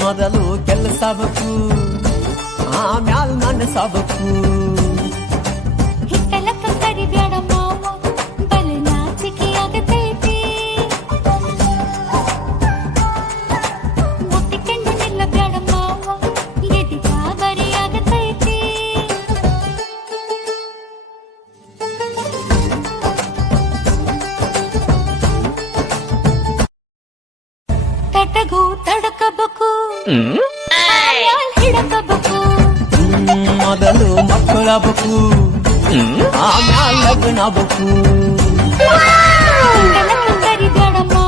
ಮೊದಲು ಕೆಲಸಬೇಕು ಆಮ್ಯಾಲ್ ಮನಸ್ಸಾಗಬೇಕು ಹಿತ್ತಲಕ್ಕ ಕರಿಬ್ಯಾಡ ಮಾವ ಬಲ ನಾಚಿಕೆ ಆಗತೈತಿ ಮುಟ್ಟಿಕೊಂಡು ನಿಲ್ಲಬ್ಯಾಡ ಮಾವ ಎದಿ ಗಾಬರಿ ಆಗತೈತಿ ತಟಗೂ ತಡಕಬೇಕು ಹಿಡಕಬೇಕು ಮೊದಲು ಮಕ್ಕಳಾಗಬೇಕು ಆಮ್ಯಾಲ್ ಲಗ್ನ ಆಗ್ಬೇಕು ಕರಿಬ್ಯಾಡ ಮಾವ